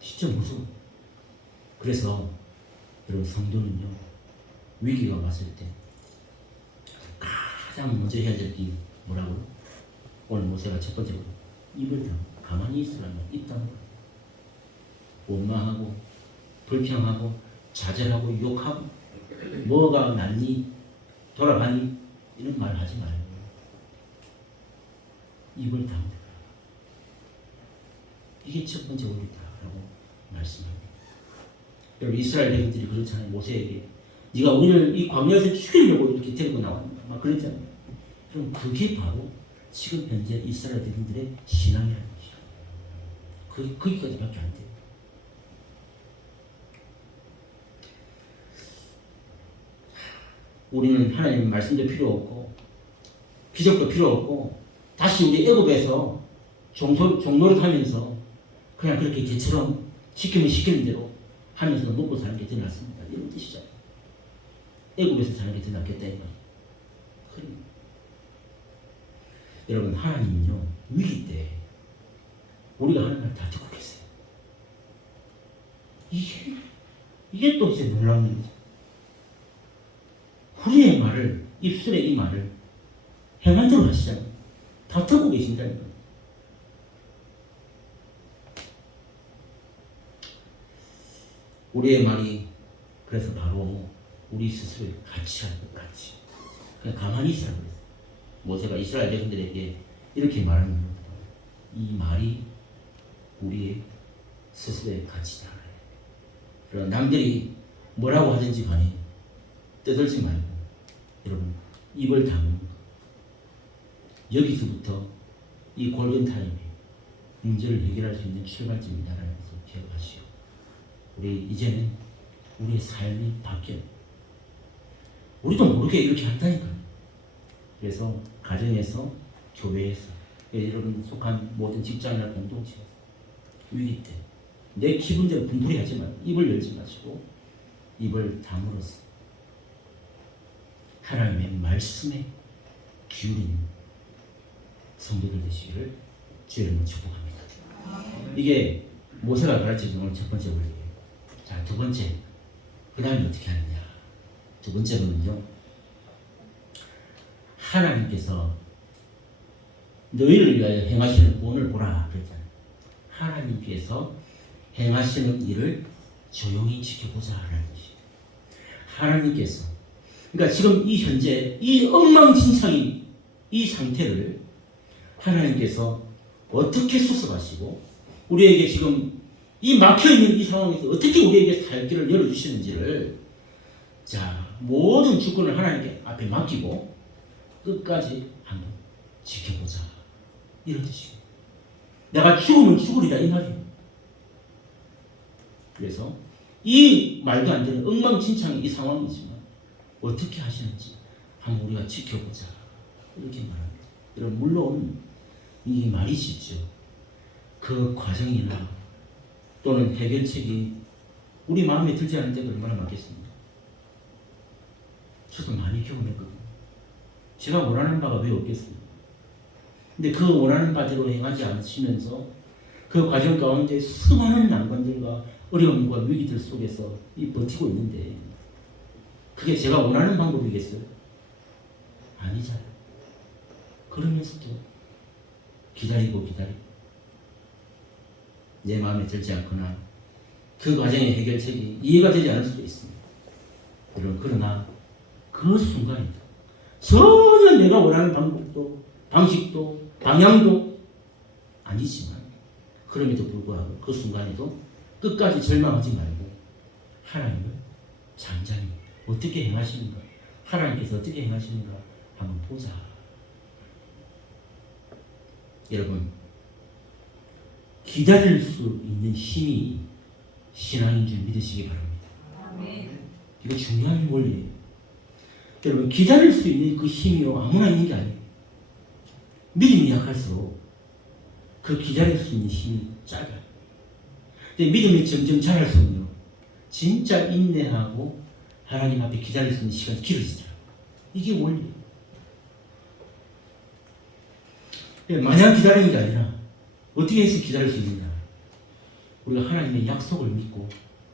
진짜 무서워. 그래서 여러분, 성도는요, 위기가 왔을 때 가장 먼저 해야 될 게 뭐라고요? 오늘 모세가 첫 번째로 입을 다 가만히 있으라면 입 다물어. 원망하고 불평하고 좌절하고 욕하고 뭐가 낫니 돌아가니 이런 말 하지 말고 입을 다물어. 이게 첫 번째 원리다라고 말씀합니다. 여러분, 이스라엘 백성들이 그렇잖아요. 모세에게 네가 우리를 이 광야에서 죽이려고 이렇게 데리고 나왔는가 막 그랬잖아요. 그럼 그게 바로 지금 현재 이스라엘 백성들의 신앙이라는 것이야. 거기까지밖에 안 돼요. 우리는 하나님 말씀도 필요 없고 기적도 필요 없고 다시 우리 애굽에서 종노릇 하면서 그냥 그렇게 개처럼 시키면 시키는 대로 하면서 먹고 사는 게 더 낫습니다. 이런 뜻이잖아요. 애굽에서 사는 게 더 낫겠다 이 말이에요. 여러분, 하나님은요, 위기 때 우리가 하는 말 다 듣고 계세요. 이게 또 이제 놀라운 일이죠. 우리의 말을, 입술의 이 말을 행한 대로 하시잖아요. 다 듣고 계신다는 거예요. 우리의 말이 그래서 바로 우리 스스로의 가치라는 것, 가치. 그냥 가만히 있으라고 그랬어요. 모세가 이스라엘 백성들에게 이렇게 말하는 겁니다. 이 말이 우리의 스스로의 가치다. 그럼 남들이 뭐라고 하든지 간에 떠들지 말고 여러분, 입을 다물고 여기서부터 이 골든타임에 문제를 해결할 수 있는 출발점이다라는 것을 기억하시오. 우리 이제는 우리의 삶이 바뀌어요. 우리도 모르게 이렇게 한다니까요. 그래서 가정에서, 교회에서, 여러분 속한 모든 직장이나 공동체에서 위기 때 내 기분대로 분풀이 하지 말고 입을 열지 마시고 입을 다물어서 하나님의 말씀에 기울이는 성도들 되시기를 주의 이름으로 축복합니다. 이게 모세가 가르쳐준 오늘 첫 번째 원리예요. 자, 두 번째, 그 다음에 어떻게 하느냐. 두 번째로는요, 하나님께서 너희를 위하여 행하시는 구원을 보라 그랬잖아요. 하나님께서 행하시는 일을 조용히 지켜보자 라는 것이에요. 하나님께서, 그러니까 지금 이 현재 이 엉망진창인 이 상태를 하나님께서 어떻게 수습하시고 우리에게 지금 이 막혀있는 이 상황에서 어떻게 우리에게 살 길을 열어주시는지를, 자, 모든 주권을 하나님께 앞에 맡기고 끝까지 한번 지켜보자, 이런 뜻이에요. 내가 죽으면 죽으리라 이 말이에요. 그래서 이 말도 안 되는 엉망진창의 이 상황이지만 어떻게 하시는지 한번 우리가 지켜보자, 이렇게 말합니다. 여러분, 물론 이 말이시죠. 그 과정이나 또는 해결책이 우리 마음에 들지 않은 데가 얼마나 많겠습니까? 저도 많이 경험했거든요. 제가 원하는 바가 왜 없겠습니까? 근데 그 원하는 바대로 행하지 않으시면서 그 과정 가운데 수많은 난관들과 어려움과 위기들 속에서 버티고 있는데 그게 제가 원하는 방법이겠어요? 아니잖아요. 그러면서도 기다리고 내 마음에 들지 않거나 그 과정의 해결책이 이해가 되지 않을 수도 있습니다. 그러나 그 순간이다. 전혀 내가 원하는 방법도 방식도 방향도 아니지만 그럼에도 불구하고 그 순간에도 끝까지 절망하지 말고 하나님을 잠잠히 어떻게 행하시는가, 하나님께서 어떻게 행하시는가 한번 보자. 여러분, 기다릴 수 있는 힘이 신앙인 줄 믿으시기 바랍니다. 아멘. 이거 중요한 원리예요. 여러분, 기다릴 수 있는 그 힘이요 아무나 있는 게 아니에요. 믿음이 약할수록 그 기다릴 수 있는 힘이 짧아요. 근데 믿음이 점점 자랄수록요 진짜 인내하고 하나님 앞에 기다릴 수 있는 시간이 길어지더라고요. 이게 원리예요. 마냥 기다리는 게 아니라 어떻게 해서 기다릴 수 있느냐. 우리가 하나님의 약속을 믿고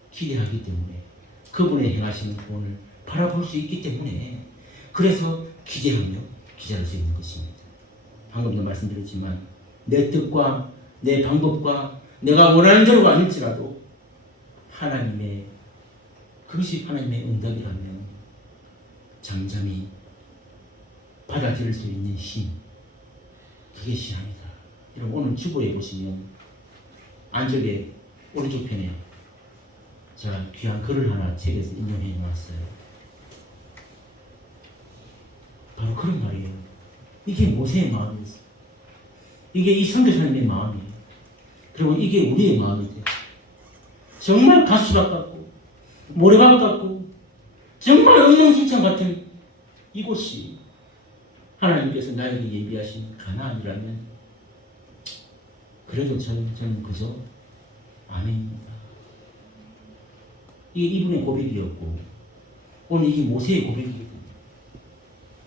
기대하기 때문에 그분의 행하시는 구원을 바라볼 수 있기 때문에 그래서 기대하며 기다릴 수 있는 것입니다. 방금도 말씀드렸지만 내 뜻과 내 방법과 내가 원하는 대로가 아닐지라도 그것이 하나님의 응답이라면 잠잠히 받아들일 수 있는 힘, 그게 신앙이다. 여러분, 오늘 주보에 보시면 안쪽에 오른쪽 편에 제가 귀한 글을 하나 책에서 인용해 놨어요. 바로 그런 말이에요. 이게 모세의 마음이었어요. 이게 이 선교사님의 마음이에요. 그리고 이게 우리의 마음이 돼요. 정말 가시밭 같고 모래밭 같고 정말 엉망진창 같은 이곳이 하나님께서 나에게 예비하신 가나안이라면 그래도 저는 그저 아멘입니다. 이게 이분의 고백이었고 오늘 이게 모세의 고백이거든요.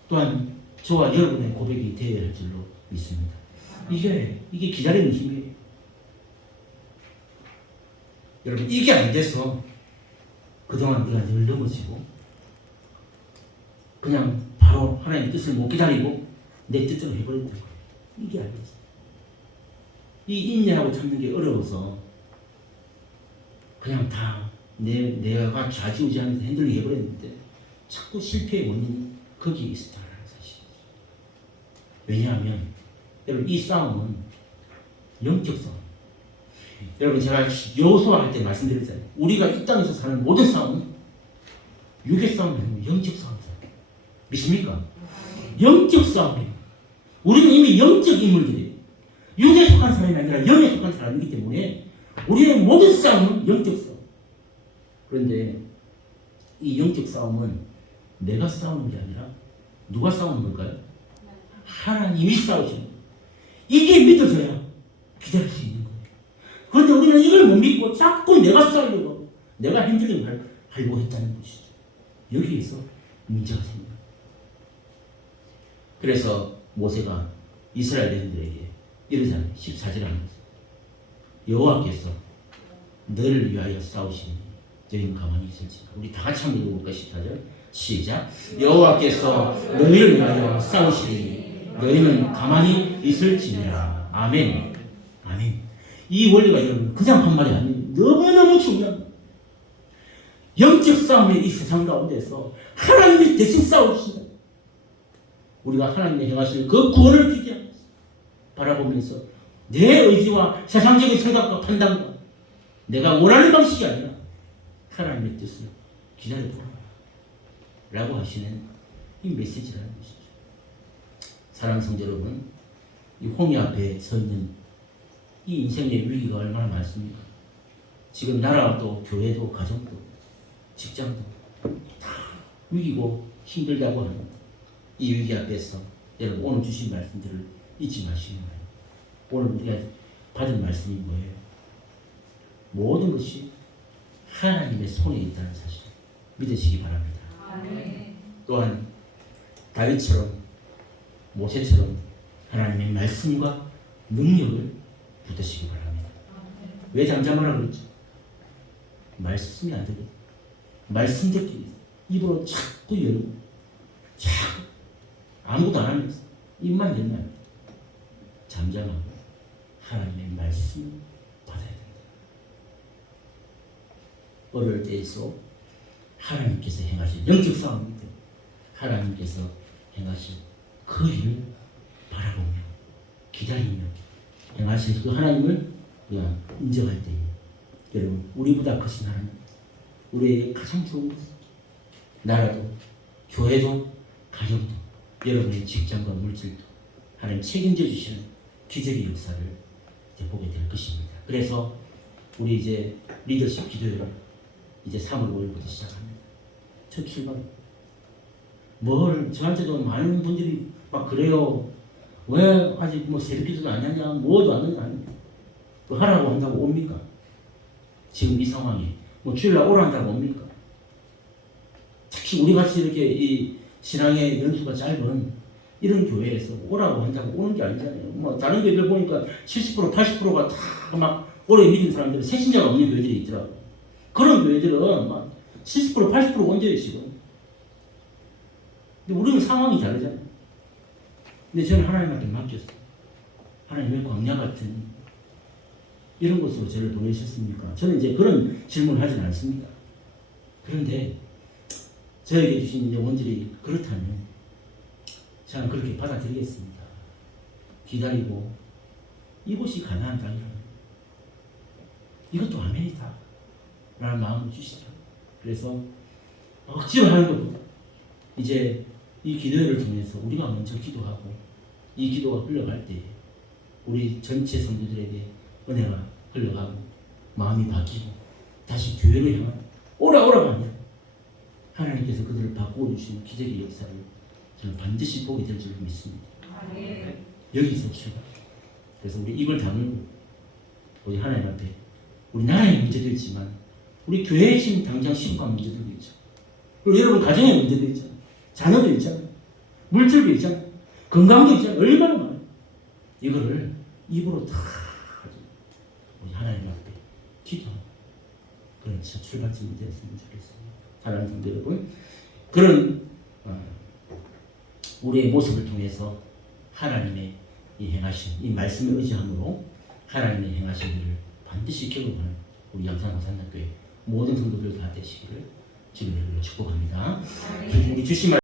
또한 저와 여러분의 고백이 되어야 할 줄로 믿습니다. 이게 기다리는 힘이에요. 여러분, 이게 안 돼서 그동안 우리가 늘 넘어지고 그냥 바로 하나님의 뜻을 못 기다리고 내 뜻대로 해버렸던 거예요. 이게 아니었어요. 이 인내하고 참는 게 어려워서 그냥 다 내가 좌지우지하면서 핸들링 해버렸는데 자꾸 실패의 원인이 거기에 있었다는 사실이죠. 왜냐하면 여러분, 이 싸움은 영적 싸움. 여러분, 제가 여호수아 할 때 말씀드렸잖아요. 우리가 이 땅에서 사는 모든 싸움은 육의 싸움이 아니고 영적 싸움이에요. 믿습니까? 영적 싸움이에요. 우리는 이미 영적 인물들이에요. 육에 속한 사람이 아니라 영에 속한 사람이기 때문에 우리의 모든 싸움은 영적 싸움. 그런데 이 영적 싸움은 내가 싸우는 게 아니라 누가 싸우는 걸까요? 하나님이 싸우시는 거예요. 이게 믿어져야 기다릴 수 있는 거예요. 그런데 우리는 이걸 못 믿고 자꾸 내가 싸우려고 하고 내가 핸들링 하려고 했다는 것이죠. 여기에서 문제가 생깁니다. 그래서 모세가 이스라엘인들에게 이러잖아요. 14절에 하면서 여호와께서 너를 위하여 싸우시니 너희는 가만히 있을지라. 우리 다 같이 한번 읽어볼까? 14절 시작. 여호와께서 너희를 위하여 싸우시니 너희는 가만히 있을지니라. 아멘. 아멘. 이 원리가 여러분 그냥 한 말이 아니에요. 너무너무 중요합니다. 영적 싸움의 이 세상 가운데서 하나님이 대신 싸우신다. 우리가 하나님의 행하실 그 구원을 기대하면서 바라보면서 내 의지와 세상적인 생각과 판단과 내가 원하는 방식이 아니라 하나님의 뜻을 기다려보라 라고 하시는 이 메시지라는 것이죠. 사랑하는 성도 여러분, 이 홍해 앞에 서 있는 이 인생의 위기가 얼마나 많습니까? 지금 나라도 교회도 가정도 직장도 다 위기고 힘들다고 하는 이 위기 앞에서 여러분 오늘 주신 말씀들을 잊지 마시는 거예요. 오늘 우리가 받은 말씀이 뭐예요? 모든 것이 하나님의 손에 있다는 사실 믿으시기 바랍니다. 아멘. 또한 다윗처럼 모세처럼 하나님의 말씀과 능력을 붙드시기 바랍니다. 왜 잠잠하라 그랬죠? 말씀이 안 되거든. 말씀 듣기 입으로 자꾸 열고 자꾸 아무것도 안 하면서 입만 열면 잠잠하고 하나님의 말씀 받아야 된다. 어릴 때일수록 하나님께서 행하신 영적 싸움인데 하나님께서 행하신 그 일을 바라보며 기다리며 행하신 그 하나님을 그냥 인정할 때 여러분 우리보다 크신 하나님 우리에게 가장 좋은 것은 나라도 교회도 가정도 여러분의 직장과 물질도 하나님 책임져 주시는 기적의 역사를 이제 보게 될 것입니다. 그래서 우리 이제 리더십 기도회를 이제 3월 5일부터 시작합니다. 첫 출발. 뭘 저한테도 많은 분들이 막 그래요. 왜 아직 뭐 새벽기도도 안 하냐? 뭐도 안 하냐? 그 하라고 한다고 옵니까? 지금 이 상황에 뭐 주일날 오라 한다고 옵니까? 특히 우리 같이 이렇게 이 신앙의 연수가 짧은 이런 교회에서 오라고 한다고 오는 게 아니잖아요. 뭐 다른 교회들 보니까 70% 80%가 다 막 오래 믿은 사람들은 새신자가 없는 교회들이 있더라고. 그런 교회들은 막 70% 80% 온대요 지금. 근데 우리는 상황이 다르잖아요. 근데 저는 하나님한테 맡겼어요. 하나님 왜 광야 같은 이런 곳으로 저를 보내셨습니까? 저는 이제 그런 질문을 하진 않습니다. 그런데 저에게 주신 영혼들이 그렇다면 저는 그렇게 받아들이겠습니다. 기다리고 이곳이 가나안 땅이라면 이것도 아멘이다 라는 마음을 주시죠. 그래서 억지로 하는 것보다 이제 이 기도회를 통해서 우리가 먼저 기도하고 이 기도가 흘러갈 때 우리 전체 성도들에게 은혜가 흘러가고 마음이 바뀌고 다시 교회로 향한 오라가 아니라 하나님께서 그들을 바꾸어 주시는 기적의 역사를 저는 반드시 보게 될 줄 믿습니다. 여기서 출발. 그래서 우리 입을 다물고 우리 하나님 앞에 우리 나라의 문제도 있지만 우리 교회에 지금 당장 시급한 문제들도 있죠. 그리고 여러분 가정의 문제도 있잖아요. 자녀도 있잖아요. 물질도 있잖아요. 건강도 있잖아요. 얼마나 많아요. 이거를 입으로 다 우리 하나님 앞에 기도하고 그런 출발점이 되었으면 좋겠습니다. 사랑하는 성도 여러분, 그런 우리의 모습을 통해서 하나님의 이 행하신 이 말씀을 의지함으로 하나님의 행하신 일을 반드시 경험하는 우리 양산호 산학교의 모든 성도들 다 되시기를 주님의 이름으로 축복합니다. 우리 주신 말